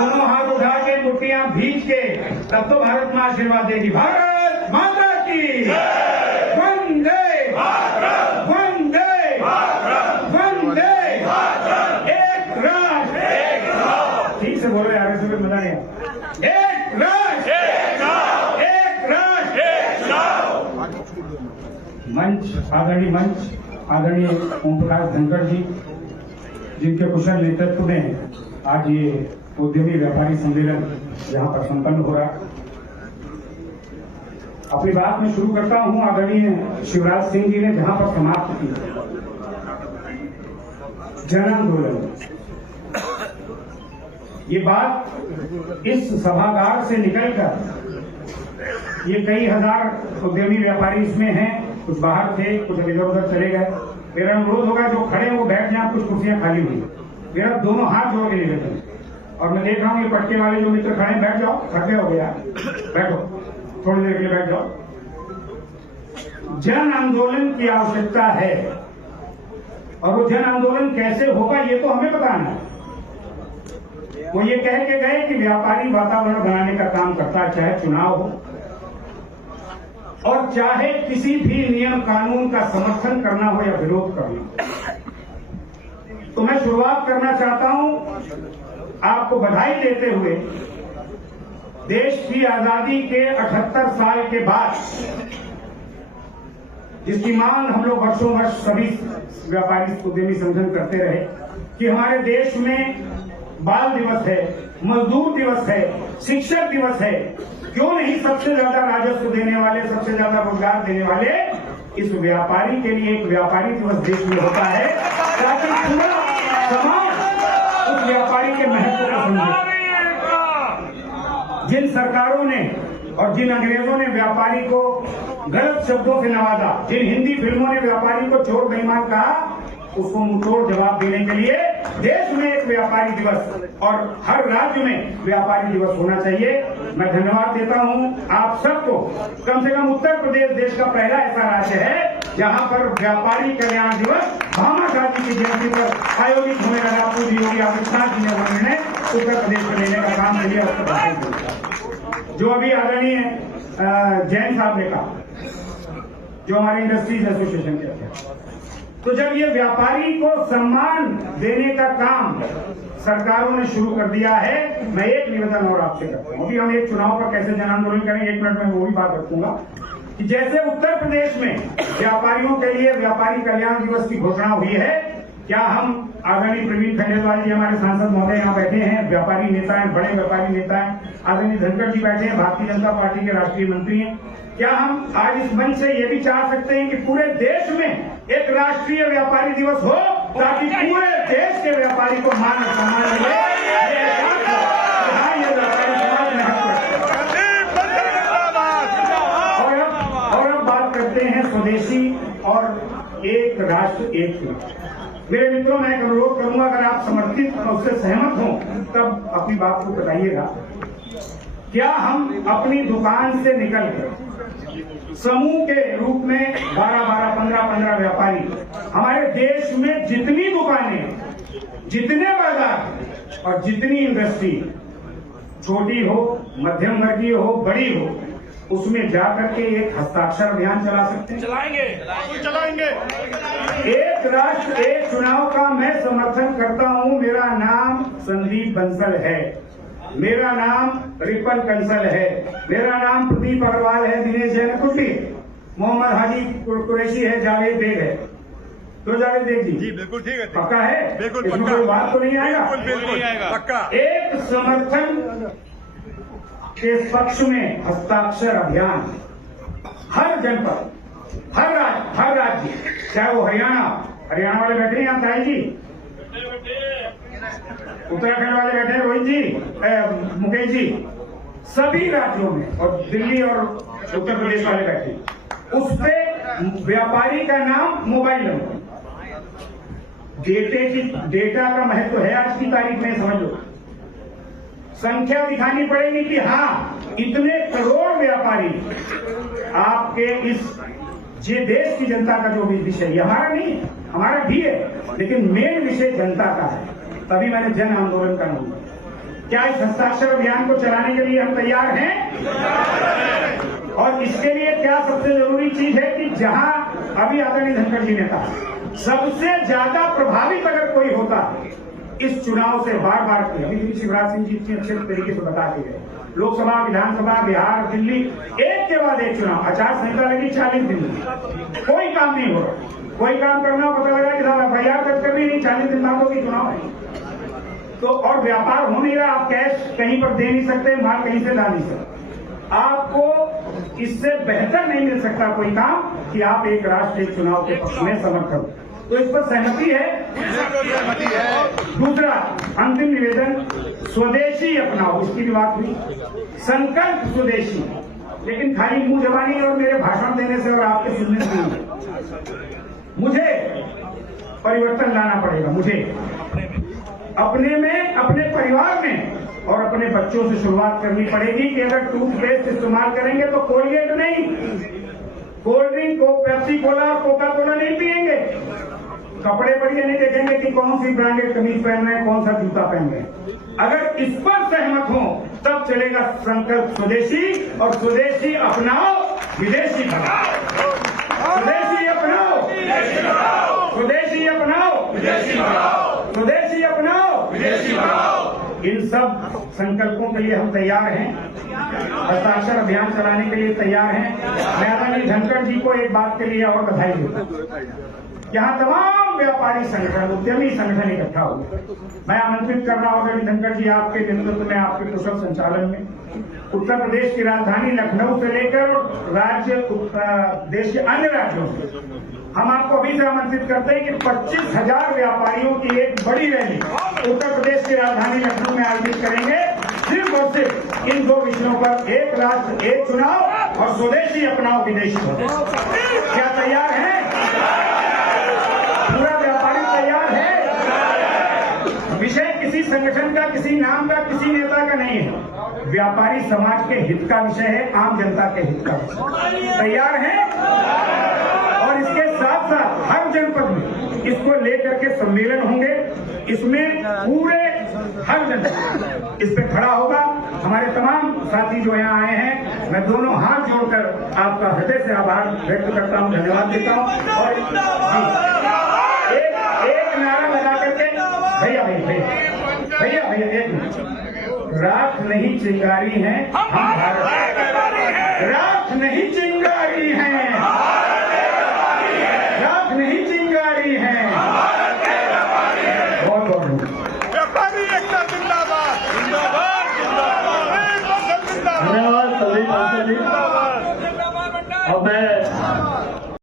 दोनों हाथ उठा के मुट्ठियां भींच के तब तो भारत मां आशीर्वाद देगी। भारत माता की वंदे वंदे वंदे, एक राष्ट्र ठीक से बोलो यार, इसमें मजा नहीं आया। एक राष्ट्र एक राष्ट्र। मंच आदरणीय ओम प्रकाश धनखड़ जी, जिनके कुशल नेतृत्व में आज ये उद्यमी व्यापारी सम्मेलन यहाँ पर संपन्न हो रहा। अपनी बात में शुरू करता हूँ आदरणीय शिवराज सिंह जी ने जहाँ पर समाप्त की, जन आंदोलन। ये बात इस सभागार से निकलकर, ये कई हजार उद्यमी व्यापारी इसमें हैं, कुछ बाहर थे, कुछ इधर उधर चले गए। मेरा अनुरोध होगा जो खड़े हैं वो बैठ जाए, कुछ कुर्सियां खाली हुई। मेरा दोनों हाथ जोड़ के निवेदन, और मैं देख रहा हूँ ये पटके वाले जो मित्र खड़े, बैठ जाओ, थके हो गया, बैठो, थोड़ी देर के लिए बैठ जाओ। जन आंदोलन की आवश्यकता है, और वो जन आंदोलन कैसे होगा ये तो हमें बताना है। वो ये कह के गए कि व्यापारी वातावरण बनाने का काम करता है, चाहे चुनाव हो और चाहे किसी भी नियम कानून का समर्थन करना हो या विरोध करना। तो मैं शुरुआत करना चाहता हूं आपको बधाई देते हुए, देश की आजादी के 78 साल के बाद, जिसकी मांग हम लोग वर्षों वर्ष सभी व्यापारी उद्यमी संगठन करते रहे कि हमारे देश में बाल दिवस है, मजदूर दिवस है, शिक्षक दिवस है, क्यों नहीं सबसे ज्यादा राजस्व देने वाले, सबसे ज्यादा रोजगार देने वाले इस व्यापारी के लिए एक व्यापारी दिवस देश में होता है, ताकि पूरा समाज उस व्यापारी के महत्व को समझे। जिन सरकारों ने और जिन अंग्रेजों ने व्यापारी को गलत शब्दों से नवाजा, जिन हिंदी फिल्मों ने व्यापारी को चोर बेईमान कहा, उसको मुंहतोड़ जवाब देने के लिए देश में एक व्यापारी दिवस और हर राज्य में व्यापारी दिवस होना चाहिए। मैं धन्यवाद देता हूं आप सबको। कम से कम उत्तर प्रदेश देश का पहला ऐसा राज्य है जहां पर व्यापारी कल्याण दिवस महात्मा गांधी की जयंती पर आयोजित होने लगा। पूज्य योगी आदित्यनाथ जी ने वो निर्णय उत्तर प्रदेश में लेने का काम किया। जो अभी आदरणीय जैन साहब ने कहा, जो हमारे इंडस्ट्रीज एसोसिएशन के अध्यक्ष, तो जब ये व्यापारी को सम्मान देने का काम सरकारों ने शुरू कर दिया है, मैं एक निवेदन और आपसे करता हूं। अभी हम एक चुनाव पर कैसे जन आंदोलन करेंगे, 1 मिनट में वो भी बात रखूंगा कि जैसे उत्तर प्रदेश में व्यापारियों के लिए व्यापारी कल्याण दिवस की घोषणा हुई है, क्या हम आदरणीय प्रवीण खंडेलवाल जी हमारे सांसद महोदय यहाँ बैठे हैं, व्यापारी नेता हैं, बड़े व्यापारी नेता हैं, आदरणीय धनखड़ जी बैठे हैं, भारतीय जनता पार्टी के राष्ट्रीय मंत्री हैं, क्या हम आज इस मंच से ये भी चाह सकते हैं कि पूरे देश में एक राष्ट्रीय व्यापारी दिवस हो, ताकि पूरे देश के व्यापारी को मान और सम्मान मिले। और अब बात करते हैं स्वदेशी और एक राष्ट्र एक चुनाव। मेरे मित्रों, मैं एक अनुरोध करूंगा, अगर आप समर्थित और उससे सहमत हों तब अपनी बात को बताइएगा। क्या हम अपनी दुकान से निकलकर समूह के रूप में 12-12, 15-15 व्यापारी, हमारे देश में जितनी दुकानें, जितने बाजार और जितनी इंडस्ट्री, छोटी हो, मध्यम वर्गीय हो, बड़ी हो, उसमें जाकर के एक हस्ताक्षर अभियान चला सकते हैं। चलाएंगे। एक राष्ट्र एक चुनाव का मैं समर्थन करता हूं। मेरा नाम संदीप बंसल है, मेरा नाम रिपन कंसल है, मेरा नाम प्रदीप अग्रवाल है, दिनेश जैन कुटी, मोहम्मद हाजी कुरैशी है, जावेद बेग है। तो जावेद बेग जी बिल्कुल ठीक है, पक्का है, बिल्कुल इसमें कोई बात तो नहीं आएगा, बिल्कुल पक्का। एक समर्थन के पक्ष में हस्ताक्षर अभियान हर जनपद, हर राज्य, चाहे वो हरियाणा वाले बैठे हैं यहाँ ताई जी, उत्तराखंड वाले बैठे हैं रोहित जी, मुकेश जी, सभी राज्यों में, और दिल्ली और उत्तर प्रदेश वाले बैठे, उस पे व्यापारी का नाम, मोबाइल नंबर, डेटा का महत्व है आज की तारीख में, समझ लो। संख्या दिखानी पड़ेगी कि हाँ इतने करोड़ व्यापारी आपके इस ये देश की जनता का जो भी विषय, ये हमारा नहीं, हमारा भी है, लेकिन मेन विषय जनता का है। तभी मैंने जन आंदोलन का नाम दिया। क्या इस हस्ताक्षर अभियान को चलाने के लिए हम तैयार हैं? और इसके लिए क्या सबसे जरूरी चीज है कि जहां अभी आदरणीय धनखड़ जी ने कहा सबसे ज्यादा प्रभावित अगर कोई होता इस चुनाव से बार बार की, अभी शिवराज सिंह जी इतने अच्छे तरीके से बता के गए, लोकसभा, विधानसभा, बिहार, दिल्ली, एक के बाद एक चुनाव, आचार संहिता लगी 40 दिन, कोई काम नहीं हो रहा। कोई काम करना पता लगा कि साहब FIR दर्ज करनी नहीं, 40 दिन बाद होगी चुनाव है। तो और व्यापार हो नहीं रहा, आप कैश कहीं पर दे नहीं सकते, माल कहीं से ला नहीं सकते। आपको इससे बेहतर नहीं मिल सकता कोई काम कि आप एक राष्ट्र एक चुनाव के पक्ष में समर्थन। तो इस पर सहमति है। दूसरा अंतिम निवेदन, स्वदेशी अपनाओ, उसकी भी बात हुई, संकल्प स्वदेशी, लेकिन खाली मुंह जबानी और मेरे भाषण देने से और आपके सुनने से नहीं। मुझे परिवर्तन लाना पड़ेगा, मुझे अपने में, अपने परिवार में और अपने बच्चों से शुरुआत करनी पड़ेगी कि अगर टूथपेस्ट इस्तेमाल करेंगे तो कोलगेट नहीं, कोल्ड ड्रिंक को पेप्सी कोला और कोका कोला नहीं पिएंगे, कपड़े पर ये नहीं देखेंगे कि कौन सी ब्रांडेड कमीज पहन रहे हैं, कौन सा जूता पहन रहे हैं। अगर इस पर सहमत हो तब चलेगा संकल्प स्वदेशी, और स्वदेशी अपनाओ विदेशी बनाओ, स्वदेशी अपनाओ स्वदेशी अपनाओ स्वदेशी अपनाओ विदेशी बनाओ। इन सब संकल्पों के लिए हम तैयार हैं, हस्ताक्षर अभियान चलाने के लिए तैयार हैं। मैं आदरणीय धनखड़ जी को एक बात के लिए और बधाई देता हूं, यहाँ तमाम व्यापारी संगठन, उद्यमी संगठन इकट्ठा हुए। मैं आमंत्रित कर रहा हूं आदरणीय धनखड़ जी, आपके नेतृत्व में, आपके कुशल संचालन में उत्तर प्रदेश की राजधानी लखनऊ से लेकर राज्य, देश के अन्य राज्यों से हम आपको अभी से आमंत्रित करते हैं कि 25,000 व्यापारियों की एक बड़ी रैली उत्तर प्रदेश की राजधानी लखनऊ में आयोजित करेंगे, सिर्फ और सिर्फ इन दो विषयों पर, एक राष्ट्र एक चुनाव और स्वदेशी अपनाओ विदेशी बचाओ। क्या तैयार हैं? पूरा व्यापारी तैयार है? विषय किसी संगठन का, किसी नाम का, किसी नेता का नहीं है, व्यापारी समाज के हित का विषय है, आम जनता के हित का विषय। तैयार हैं? और इसके साथ साथ हर जनपद में इसको लेकर के सम्मेलन होंगे, इसमें पूरे हर जनता इस पे खड़ा होगा। हमारे तमाम साथी जो यहाँ आए हैं, मैं दोनों हाथ जोड़कर आपका हृदय से आभार व्यक्त करता हूँ, धन्यवाद देता हूँ। और एक नारा लगा करके, भैया एक मिनट, राख नहीं चिंगारी है हम भारत, राख नहीं चिंगारी है, राख नहीं चिंगारी है। बहुत बहुत धन्यवाद सभी। अब मैं